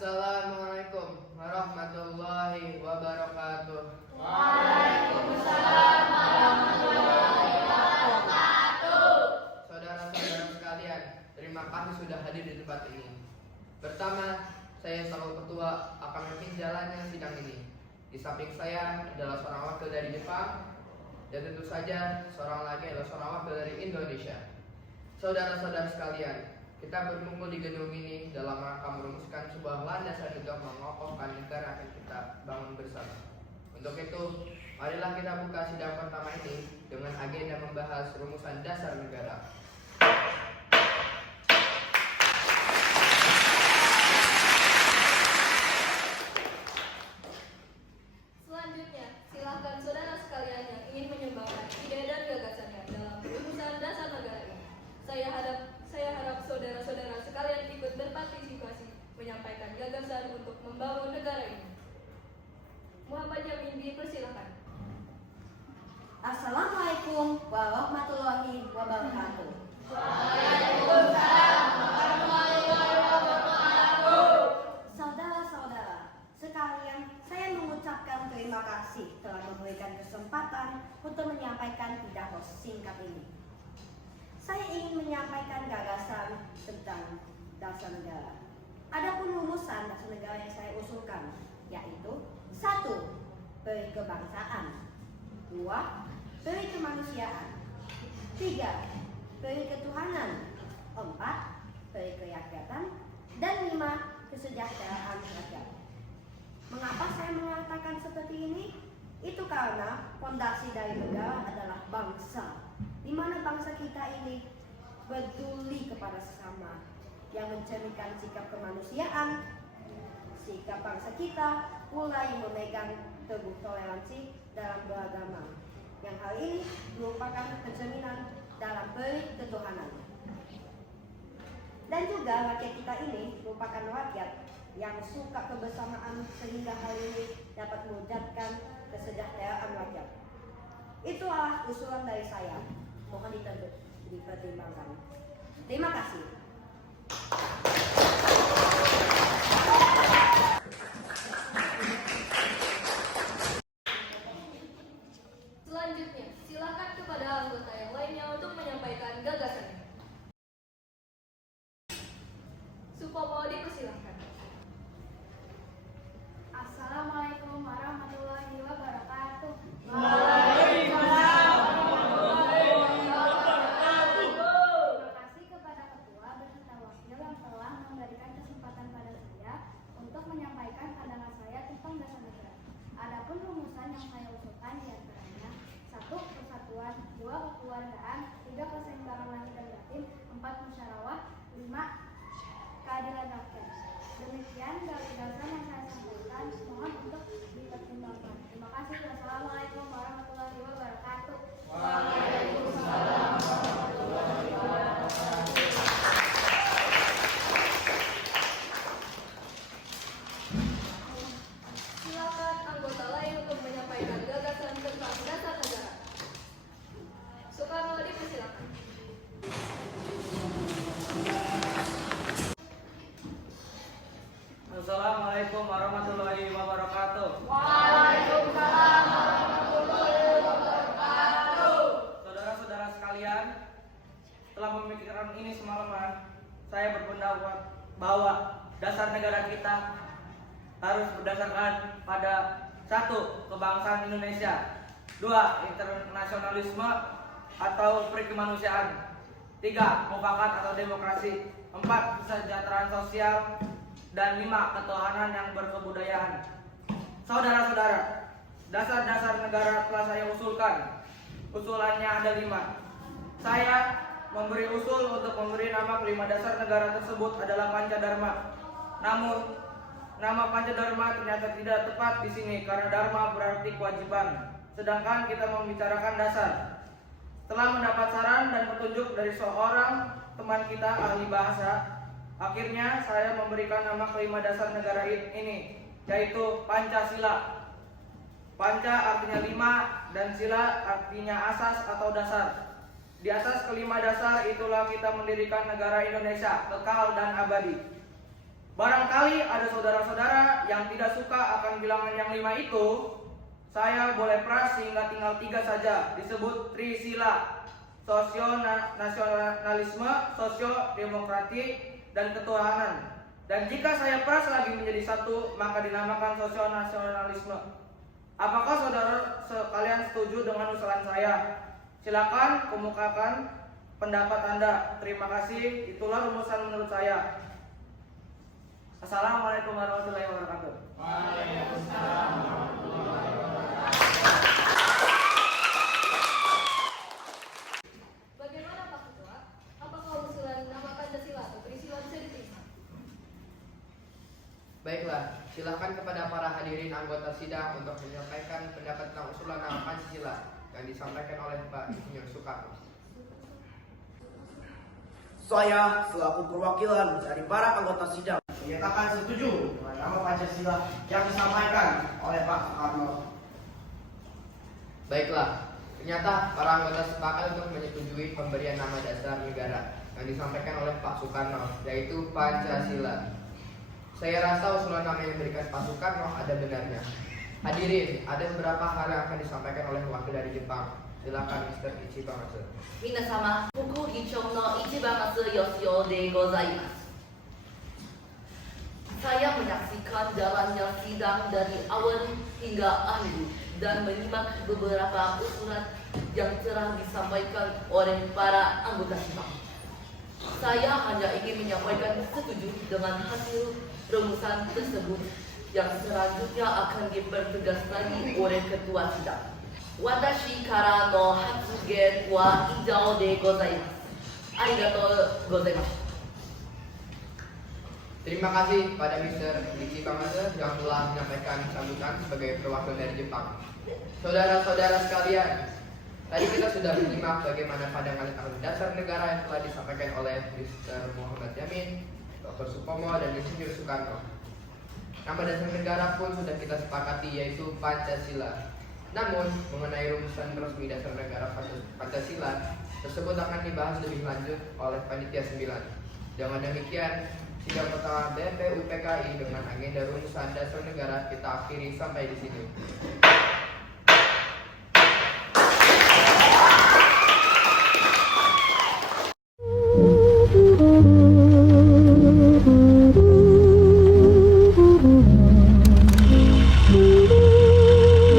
Assalamualaikum warahmatullahi wabarakatuh. Waalaikumsalam warahmatullahi wabarakatuh. Saudara-saudara sekalian, terima kasih sudah hadir di tempat ini. Pertama, saya selaku ketua akan memimpin jalannya sidang ini. Di samping saya adalah seorang wakil dari Jepang, dan tentu saja seorang lagi adalah seorang wakil dari Indonesia. Saudara-saudara sekalian, kita berkumpul di gedung ini dalam rangka merumuskan sebuah landasan untuk mengokohkan negara yang kita bangun bersama. Untuk itu, marilah kita buka sidang pertama ini dengan agenda membahas rumusan dasar negara. Selanjutnya, silakan saudara sekalian yang ingin menyumbangkan ide dan gagasannya dalam rumusan dasar negara ini. Saya harap saudara-saudara sekalian ikut berpartisipasi menyampaikan gagasan untuk membangun negara ini. Muhammad Yamin dipersilakan. Assalamualaikum warahmatullahi wabarakatuh. Waalaikumsalam warahmatullahi wabarakatuh. Saudara-saudara sekalian, saya mengucapkan terima kasih telah memberikan kesempatan untuk menyampaikan pidato singkat ini. Saya ingin menyampaikan gagasan tentang dasar negara. Adapun rumusan dasar negara yang saya usulkan, yaitu 1. Peri kebangsaan, 2. Peri kemanusiaan, 3. Peri ketuhanan, 4. Peri kerakyatan, dan 5. Kesejahteraan rakyat. Mengapa saya mengatakan seperti ini? Itu karena fondasi dari negara adalah bangsa, di mana bangsa kita ini peduli kepada sesama, yang mencerminkan sikap kemanusiaan. Sikap bangsa kita mulai memegang teguh toleransi dalam beragama, yang hal ini merupakan pencerminan dalam peri ketuhanan. Dan juga rakyat kita ini merupakan rakyat yang suka kebersamaan, sehingga hal ini dapat mewujudkan kesejahteraan rakyat. Itulah usulan dari saya. Mohon dipertimbangkan. Terima kasih. Selanjutnya, silakan kepada anggota yang lainnya untuk menyampaikan gagasannya. Supomo dipersilakan. Assalamualaikum warahmatullahi wabarakatuh. Waalaikumsalam warahmatullahi wabarakatuh. Terima kasih kepada ketua beserta wakil yang telah memberikan kesempatan pada saya untuk menyampaikan pandangan saya tentang dasar negara. Adapun rumusan yang saya usulkan diantaranya 1. Persatuan, 2. Kekeluargaan, 3. Keseimbangan lahir dan batin, 4. Musyawarah, 5. Keadilan rakyat. Demikian gagasan yang saya sampaikan, mohon untuk dipertimbangkan. Terima kasih. Wassalamualaikum warahmatullahi wabarakatuh. Waalaikumsalam warahmatullahi wabarakatuh. Silakan anggota lain untuk menyampaikan gagasan tentang dasar negara. Soekarno dipersilakan. Assalamualaikum warahmatullahi wabarakatuh. Waalaikumsalam warahmatullahi wabarakatuh. Saudara-saudara sekalian, setelah memikirkan ini semalaman, saya berpendapat bahwa dasar negara kita harus berdasarkan pada 1. Kebangsaan Indonesia, 2. Internasionalisme atau perikemanusiaan, 3. Mufakat atau demokrasi, 4. Kesejahteraan sosial, dan 5. Ketuhanan yang berkebudayaan. Saudara-saudara, dasar-dasar negara telah saya usulkan. Usulannya ada 5. Saya memberi usul untuk memberi nama kelima dasar negara tersebut adalah Pancadharma. Namun, nama Pancadharma ternyata tidak tepat di sini karena dharma berarti kewajiban, sedangkan kita membicarakan dasar. Setelah mendapat saran dan petunjuk dari seorang teman kita ahli bahasa, akhirnya saya memberikan nama kelima dasar negara ini, yaitu Pancasila. Panca artinya 5 dan sila artinya asas atau dasar. Di atas kelima dasar itulah kita mendirikan negara Indonesia kekal dan abadi. Barangkali ada saudara-saudara yang tidak suka akan bilangan yang 5 itu, saya boleh peras sehingga tinggal 3 saja, disebut Trisila: sosio-nasionalisme, sosio-demokratik, dan ketuhanan. Dan jika saya peras lagi menjadi 1, maka dinamakan sosio-nasionalisme. Apakah saudara sekalian setuju dengan usulan saya? Silakan kemukakan pendapat Anda. Terima kasih. Itulah rumusan menurut saya. Assalamualaikum warahmatullahi wabarakatuh. Bagaimana Pak Ketua? Apakah usulan nama Pancasila atau Trisila bisa diterima? Baiklah, silakan kepada para hadirin anggota sidang untuk menyampaikan pendapat tentang usulan nama Pancasila yang disampaikan oleh Pak Insinyur Soekarno. Saya selaku perwakilan dari para anggota sidang menyatakan setuju dengan nama Pancasila yang disampaikan oleh Pak Soekarno. Baiklah, ternyata para anggota sepakat untuk menyetujui pemberian nama dasar negara yang disampaikan oleh Pak Soekarno, yaitu Pancasila. Saya rasa usulan nama yang diberikan Pak Soekarno ada benarnya. Hadirin, ada beberapa hal yang akan disampaikan oleh wakil dari Jepang. Silakan Mr. Ichibangatsu. 皆様、国議長の一番松義雄でございます。Saya menyaksikan jalannya sidang dari awal hingga akhir dan menyimak beberapa usulan yang telah disampaikan oleh para anggota sidang. Saya hanya ingin menyampaikan setuju dengan hasil rumusan tersebut yang selanjutnya akan dipertegas lagi oleh ketua sidang. Watashi kara no hatsugen wa ijou de gozaimasu. Arigatou gozaimasu. Terima kasih pada Mr. Ichibangatsu yang telah menyampaikan sambutan sebagai perwakilan dari Jepang. Saudara-saudara sekalian, tadi kita sudah menyimak bagaimana pandangan tentang dasar negara yang telah disampaikan oleh Mr. Muhammad Yamin, Dr. Supomo, dan Insinyur Soekarno. Nama dasar negara pun sudah kita sepakati, yaitu Pancasila. Namun, mengenai rumusan resmi dasar negara Pancasila tersebut akan dibahas lebih lanjut oleh Panitia 9. Dengan demikian, sidang pertama BPUPKI dengan agenda rumusan dasar negara kita akhiri sampai di sini.